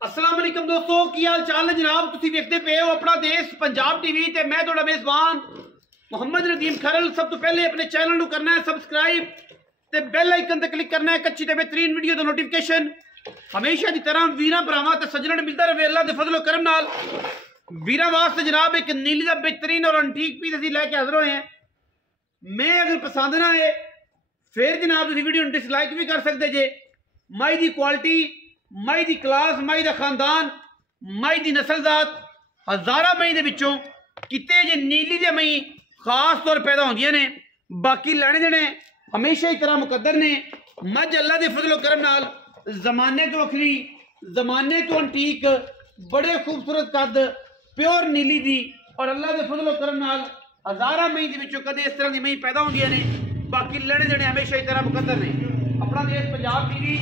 अस्सलाम वालेकुम दोस्तों, की हाल चाल है जनाब। तुसी देखते पे हो अपना देश पंजाब टीवी ते मैं तुहाडा मेजबान मोहम्मद नदीम खरल। सब तो पहले अपने चैनल को करना है सबसक्राइब ते बेल आइकन ते क्लिक करना है एक अच्छी ते बेहतरीन वीडियो दा नोटिफिकेशन हमेशा की तरह वीरां भरावां ते सज्जणां मिलता रहे अल्लाह दे फजलो करम नाल। वीरां वास्ते जनाब एक नीली दा बेहतरीन और अंटीक पीस असीं लैके हाज़र होए हैं। मैं अगर पसंद ना आए फिर जनाब तुसीं वीडियो डिसलाइक भी कर सकते जे। माई दी क्वालिटी, माई दी क्लास, माई दा खानदान, माई दी नस्लजात हज़ारा मई दे विचों किते जे नीली दे मई खास तौर पैदा होंदियां ने। बाकी लैने देने हमेशा ही तरह मुकद्दर ने। मज अल्लाह दे फजलो करम नाल जमाने तो वखरी, जमाने तो अंटीक, बड़े खूबसूरत कद, प्योर नीली दी और अल्लाह दे फजलो करम नाल हज़ारा मई दे विचों कदे इस तरह दी मई पैदा होंदियां ने। बाकी लैने देने हमेशा ही तरह मुकद्दर ने। अपना देश पंजाब टीवी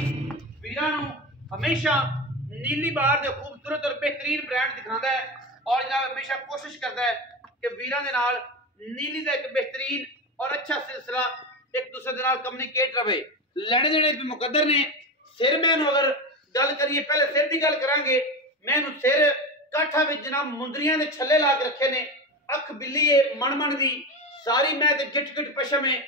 वीरां नूं हमेशा नीली बार दे खूबसूरत और बेहतरीन ब्रांड दिखाता है और जनाब हमेशा कोशिश करता है कि वीरां दे नाल नीली का एक बेहतरीन और अच्छा सिलसिला एक दूसरे के नाल कम्युनिकेट रहे। लैने देने भी मुकद्दर ने। सिर मैं अगर गल करिए, पहले सिर की गल करांगे। मैं सिर काठा में जनाब मुंदरियां दे छल्ले ला के रखे ने। अख बिल्ली है मन दी, सारी मैं गिट गिट पशम है,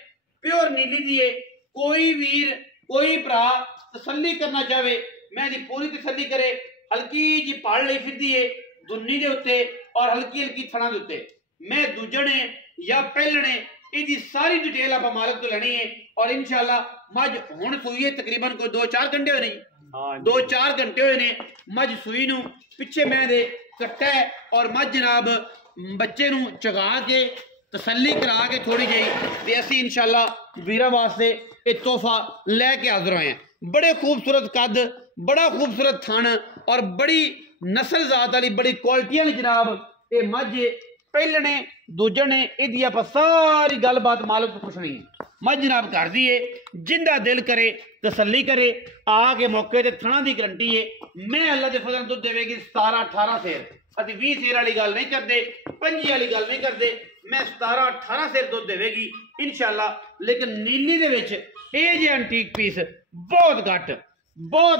प्योर नीली दी है। कोई वीर कोई भरा तसल्ली करना चाहे मैं दी पूरी तसल्ली करे। हल्की जी पहाड़ ली फिरदी है दुन्नी दे उत्ते और हल्की हल्की थणा दे उत्ते। मैं दूजणे या पहलणे इसकी सारी डिटेल आप मालक तो लेनी है और इंशाल्लाह मज हुण सूई है तकरीबन कोई 2-4 घंटे हो नहीं, 2-4 घंटे हुए ने मज सूई नूं। पिछे मैं दे कट्टा है और मज जनाब बच्चे नूं चगा के तसल्ली करा के थोड़ी जी ते असीं इंशाल्लाह वीरां वास्ते एक तोहफा लैके हाज़र होए हैं। बड़े खूबसूरत कद, बड़ा खूबसूरत थन और बड़ी नस्ल जात वाली बड़ी क्वालिटी वाली जनाब ये मज पहलने दूजने इहदी आपां सारी गलबात मालक तो पुछनी है। मज जनाब घर दी है, जिंदा दिल करे तसल्ली करे आके मौके ते थणा दी गारंटी है। मैं अल्लाह दे फजल दुध देवेगी 17-18 सेर। असीं 20 सेर वाली गल नहीं करते, 25 वाली गल नहीं करते। मैं 17-18 सेर दुध देवेगी इंशाल्लाह। लेकिन नीली दे विच ये जे एंटीक पीस बहुत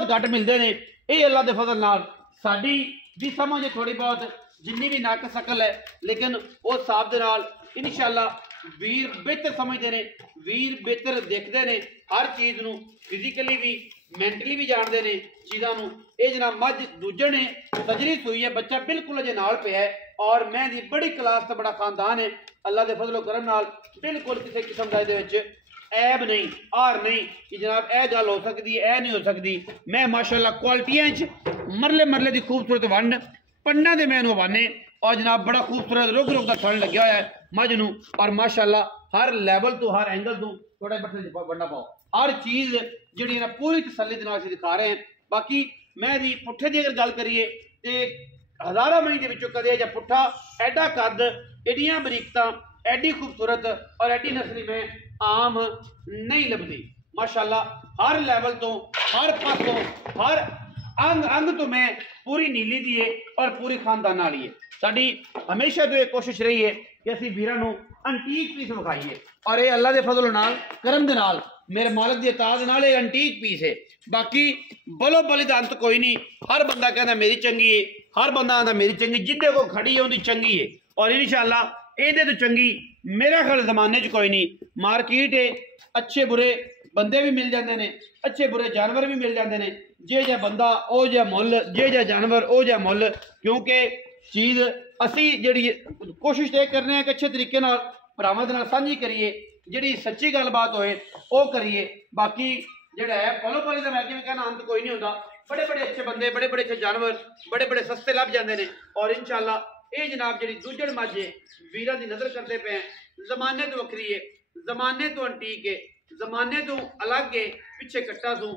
घट मिलते हैं। ये अल्लाह के फजल नाल साडी भी समझ थोड़ी बहुत जिन्नी भी नक सकल है, लेकिन उस हिसाब के नाल इंशाल्लाह वीर बेहतर समझते हैं, वीर बेहतर देखते हैं हर चीज़ नूं, फिजिकली भी मैंटली भी जानते हैं चीज़ों नूं। ये जनाब मज दूजण ने सजरी सूई है, बच्चा बिल्कुल अजे नाल पिया है और मैं दी बड़ी क्लास से बड़ा खानदान है। अल्लाह के फजलो करम नाल बिल्कुल किसी किस्म का इहदे ऐब नहीं, हार नहीं कि जनाब यह गल हो सकती है, यह नहीं हो सकती। मैं माशाअल्लाह क्वालिटियां मरले मरले की खूबसूरत वंड पन्ना दे मैनू हवाने और जनाब बड़ा खूबसूरत रुक रुक का थन लग्या हुआ है मज नूं। और माशाअल्लाह हर लैवल तो हर एंगल तो थोड़ा बट्टे वंडा पाओ, हर चीज़ जी पूरी तसल्ली के नाल दिखा रहे हैं। बाकी मैं दी पुट्ठे की अगर गल करिए तो हज़ारा मई के कदे या पुट्ठा एडा कद, एडियां बरीकतां, एडी खूबसूरत और एडी नस्ली में आम नहीं लभदी। माशाअल्लाह हर लैवल तो, हर पासों, हर अंग अंग तो मैं पूरी नीली दी है और पूरी खानदान वाली है। साडी हमेशा तो एक कोशिश रही है कि असीं वीरां नूं अंटीक पीस विखाईए और ये अल्लाह के फजल नाल करम दे नाल मेरे मालक की अताद नाल ये अंटीक पीस है। बाकी बलो बली दा अंत कोई नहीं। हर बंदा कहता मेरी चंगी है, हर बंदा आंदा मेरी चंगी, जिंदे को खड़ी है उनकी चंगी है और इंशाअल्लाह ये तो चंगी मेरा ख्याल जमाने च कोई नहीं। मार्केट है, अच्छे बुरे बंदे भी मिल जाते हैं, अच्छे बुरे जानवर भी मिल जाते हैं। जे जा बंदा ओ जा मुल, जे जा जानवर ओ जा मुल। क्योंकि चीज़ असी जी कोशिश ये करने हैं कि अच्छे तरीके भरावां दे नाल सांझी करिए, जी सच्ची गलबात होए वो करिए। बाकी जोड़ा है पलो पली का मैं भी कहना अंत कोई नहीं होता। बड़े बड़े अच्छे बंदे, बड़े बड़े अच्छे जानवर बड़े बड़े सस्ते लभ जाते हैं और इंशाअल्लाह ये जनाब जी दूजड़ मज है वीरां की नज़र करते पे हैं। जमाने तो वक्री है, जमाने तो अंटीक है, जमाने तो अलग है। पिछे कट्टा सू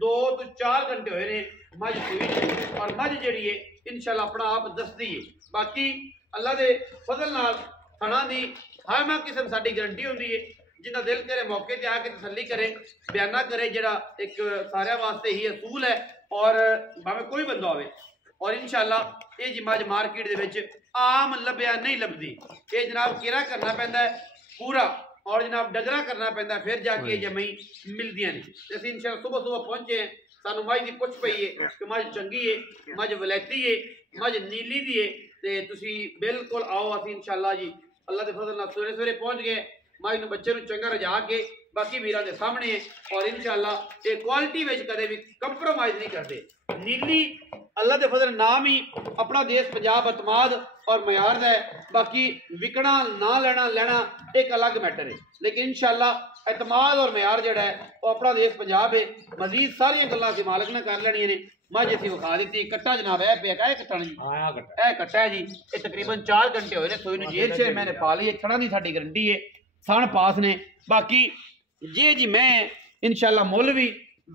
2-4 घंटे हुए ने मज सूई और मज जी है इंशाअल्लाह अपना आप दसदी है। बाकी अल्लाह के फजल नाल थणा दी हर मैं किस्म साडी गारंटी होंदी है। जिन्ना दिल करे मौके पर आके तसल्ली करे, बयाना करे, जरा एक सारे वास्ते ही असूल है और भावें कोई बंदा होवे। और इंशाअल्लाह ये जी मज मार्केट दे विच आम लभ्या नहीं लभदी। ये जनाब केरा करना पैंदा है पूरा और जनाब डगरा करना पैंदा, फिर जाके जमई मिलदियां ने। असीं इंशाअल्लाह सुबह सुबह पहुंचे हैं ਸਾਨੂੰ ਮੱਝ ਦੀ ਪੁੱਛ ਪਈ ਹੈ ਕਿ ਮੱਝ ਚੰਗੀ ਹੈ, ਮੱਝ ਵਲੈਤੀ ਹੈ, ਮੱਝ ਨੀਲੀ ਦੀ ਹੈ। ਤੇ ਤੁਸੀਂ ਬਿਲਕੁਲ ਆਓ, ਅਸੀਂ ਇਨਸ਼ਾਅੱਲਾ ਜੀ ਅੱਲਾ ਦੇ ਫਜ਼ਲ ਨਾਲ ਸਵੇਰੇ ਸਵੇਰੇ ਪਹੁੰਚ ਗਏ। ਮੱਝ ਨੂੰ ਬੱਚੇ ਨੂੰ ਚੰਗਾ ਰਜਾ ਕੇ ਬਾਕੀ ਵੀਰਾਂ ਦੇ ਸਾਹਮਣੇ ਹੈ ਔਰ ਇਨਸ਼ਾਅੱਲਾ ਇਹ ਕੁਆਲਿਟੀ ਵਿੱਚ ਕਦੇ ਵੀ ਕੰਪਰੋਮਾइज नहीं करते। नीली अल्लाह के फजल नाम ही अपना देश पंजाब अतमाद और मयार है। बाकी विकना ना लेना एक अलग मैटर है, लेकिन इंशाअल्लाह अतमाद और मयार जड़ा है वो अपना देश पंजाब है। मजीद सारिया गल्लां असीं मालिक ने कर लैणियां ने। मझ असीं विखा दी, कट्टा जनाब है पे है कट्टा जी, कट्टा है जी। ये तकरीबन 4 घंटे होए ने सोई नूं जेल च मैंने पा ली है। थड़ा दी साडी गारंटी है, सन पास ने। बाकी जे जी मैं इंशाअल्लाह मुल भी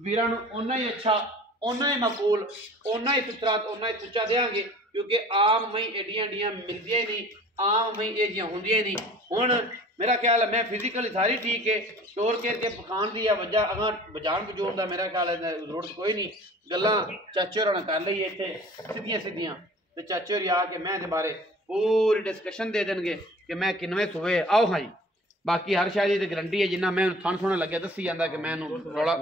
वीरां नूं उन्ना ही अच्छा, उन्ना ही मकबूल, उन्ना ही सुथरा, उन्ना ही सुच्चा देंगे, क्योंकि आम मई एडियां एडियां मिलदियां ही नहीं, आम मई ये जियां होंदियां ही नहीं। हुण मेरा ख्याल है मैं फिजिकली सारी ठीक है, स्टोर केयर के पखान दी या वजह अगर बजान बजून का मेरा ख्याल है जरूरत कोई नहीं। गल्लां चाचे होरां नाल कर लई इत्थे सीधियां सीधियां, ते चाचे होरी आके मैं दे बारे पूरी डिस्कशन दे देंगे कि मैं किनवे सूबे। आओ हाँ जी, बाकी हर शायद की गारंटी है, जिन्ना मैं थान सोना लगे दसी जाता कि मैं रौला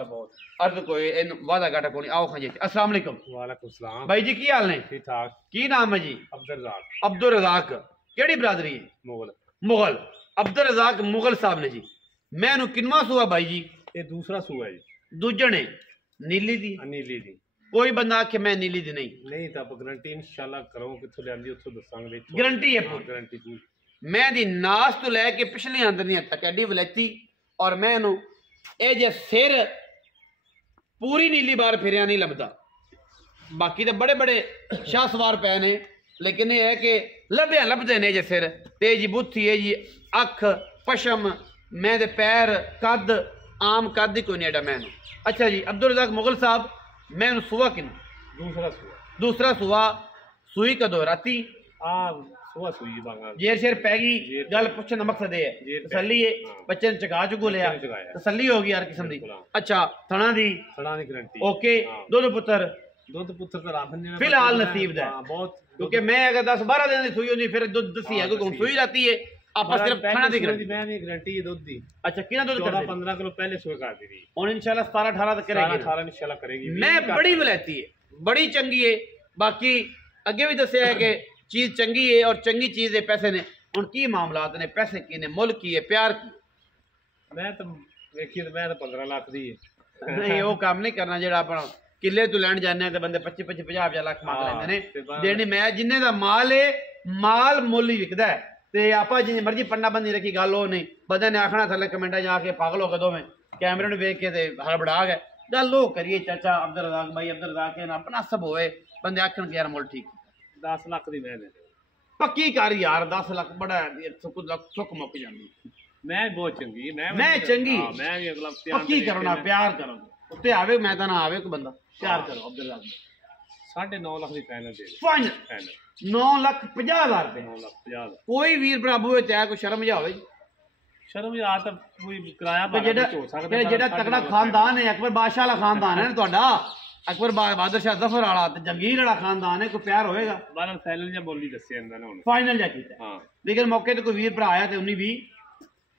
अर्द कोई वादा घाटा कोई। आओ हाँ जी, अस्सलाम वालेकुम। वालेकुम सलाम भाई जी, की हाल ने? ठीक ठाक। की नाम है जी? अब्दुल रज़ाक। अब्दुल रज़ाक केड़ी बरादरी है? मुगल। मुगल अब्दुल रज़ाक मुगल साहब ने जी। मैं किनवा सूआ भाई जी? ये दूसरा सूआ है जी। दूजे ने नीली दी? नीली दी। कोई बंदा आखे मैं नीली दी नहीं तो आप गारंटी इंशाल्लाह करो किथों लियांदी उत्थों दसांगे। गारंटी है पूरी? गारंटी पूरी। मैं दी नास तो लैके पिछले आंदनियां तक एडी वलैती, और मैं ये जे सिर पूरी नीली बार फिरिया नहीं लभदा। बाकी तो बड़े बड़े शाह सवार पै ने, लेकिन यह है कि लभ्या लभदे ने जे सिर ते जी बुत्थी है जी, अख पशम, मैं दे पैर कद आम कद ही कोई नहीं एडा मैनू। अच्छा जी अब्दुल रज़ाक मुगल साहब, मैं सुआ किन? दूसरा सूआ। दूसरा सुआ। सुई कदों? राती सुआ सुई बांगा। जेर शेर पै गई। गल पुछन का मकसद है तसली है, बच्चे ने चका चुगू लिया, तसली होगी हर किस्म की। अच्छा थणा दी? थणा दी गारंटी। ओके। दुध पुत्र? दुध पुत्र तो रब ने फिलहाल नसीब दा बहुत, क्योंकि मैं अगर 10-12 दिन की सुई होंदी फिर दुध दसी है, क्योंकि सुई जाती है आप सिर्फ थणा दी गारंटी। मैं भी गारंटी है दुध दी। अच्छा कितना दुध? 14-15 किलो पहले सुई कर दी थी। और इंशाल्लाह 17-18 तक करेगी। 18 इंशाल्लाह करेगी। मैं बड़ी वलैती है, बड़ी चंगी है। बाकी अगे भी दसिया है कि चीज चंगी है और चंगी चीज है पैसे ने। हुण की मामलात ने? पैसे की ने, मुल की है, प्यार की? मैं तो देखिए मैं तो 15 लाख दी है। नहीं वो काम नहीं करना जेड़ा अपना किले तो लैन जाने ते बंदे 25-50 लाख मांग लेंदे ने। देनी मैं जिन्ने दा माल है, माल मुल ही विकदा है। ते आपा जिन्नी मर्जी पन्ना बंदी रखी गल हो नहीं, बंदे ने आखना थले कमेंटा जाके पागल हो गए में कैमरे में वेख के ते हड़बड़ा गए। गल लो करिए चाचा अब्दुल रज़ाक भाई, अब्दुल रज़ाक के ना अपना सब होए, बंदे आखन के यार मुल ठीक 10 लाख दी मैं दे पक्की कर यार। 10 लाख बड़ा सुख मुक जाती। मैं बहुत चंगी, मैं चंगी, मैं भी अगला पक्की करो ना, प्यार करो उत्ते आवे, मैं तो ना आवे कोई बंदा, प्यार करो अब्दुल रज़ाक। 9.5 लाख दी फाइनल दे। फाइनल 9,50,000 रुपए। 9,50,000 कोई वीर भराबू चाहे कोई शर्म जा होवे। शर्म या तो कोई किराया हो सकदा जेड़ा तगड़ा खानदान है, अकबर बादशाह वाला खानदान है ना तुहाडा, अकबर बहादुर शाह जफर वाला ते जंगीर वाला खानदान है, कोई प्यार होएगा। बारल फाइनल या बोली दस्से अंदर ना हुन फाइनल जा कीता। हां लेकिन मौके ते कोई वीर भरा आया ते उन्नी भी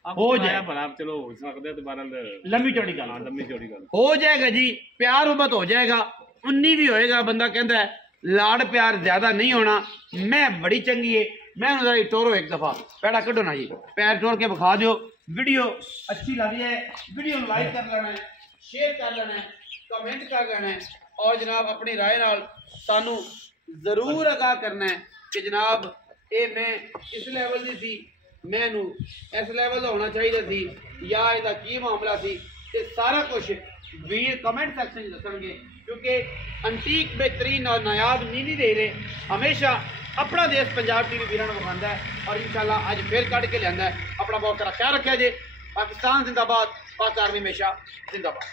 हो जाए भरा, चलो हो सकदा ते बारल लंबी चौड़ी गल, लंबी चौड़ी गल हो जाएगा जी, प्यार मुहब्बत हो जाएगा, उन्नी भी होएगा। बंदा कहता है लाड़ प्यार ज्यादा नहीं होना। मैं बड़ी चंगी है, मैं उधर टोरो एक दफा पैड़ा कड्डो ना जी, पैर टोर के बखा दियो। वीडियो अच्छी लगी है, वीडियो लाइक कर लेना है, शेयर कर लेना है, कमेंट कर लेना है, और जनाब अपनी राय नाल सानू जरूर आगाह करना है कि जनाब ये मैं इस लैवल की सी, मैनू इस लैवल का होना चाहिए सी, या इसका की मामला सी। ते सारा कुछ वीर कमेंट सैक्शन दसणगे, क्योंकि अंटीक बेहतरीन और नायाब नीली दे रहे हमेशा अपना देश पंजाब टीवी वीरां नूं विखांदा है, और इंशाल्लाह अज फिर कढ़ के लियांदा है। अपना बहुत सारा ख्याल रखा जे। पाकिस्तान जिंदाबाद, पाक आर्मी हमेशा जिंदाबाद।